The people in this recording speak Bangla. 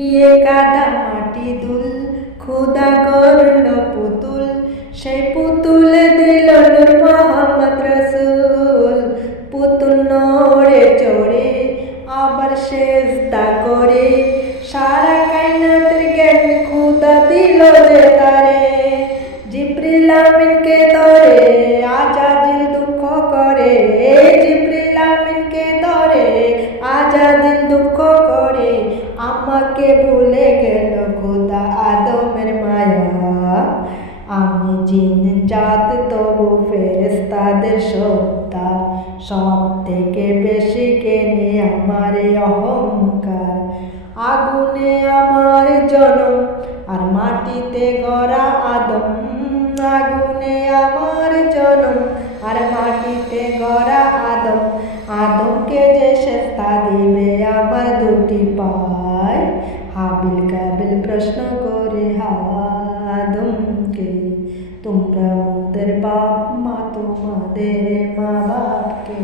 দিয়ে কাদা মাটি দুল খোদা করল পুতুল, সেই পুতুল দিল নূর মোহাম্মদ রসুল। পুতুল নড়ে চড়ে আবার সেজদা করে, সারা কায়নাতের জ্ঞান খোদা দিল যে তারে। জিবরিল আমিনকে ধরে আজাজিল দুঃখ করে, জিবরিল আমিনকে ধরে আজাজিল দুঃখ করে। আমাকে ভুলে গেল খোদা আদমের মায়া, আমি জিন জাত তবু ফেরেশতাদের সত্তার। সব থেকে বেশি কেনে আমার অহংকার, আগুনে আমার জনম আর মাটিতে গড়া আদম। আগুনে আমার জনম আর মাটিতে গড়া আদম। আদমকে যে সেজদা দিবে আমার দুটি পায়, হাবিল কাবিল প্রশ্ন করে আদমকে, তোমরা মোদের বাপ মা তোমাদের মা বাপকে।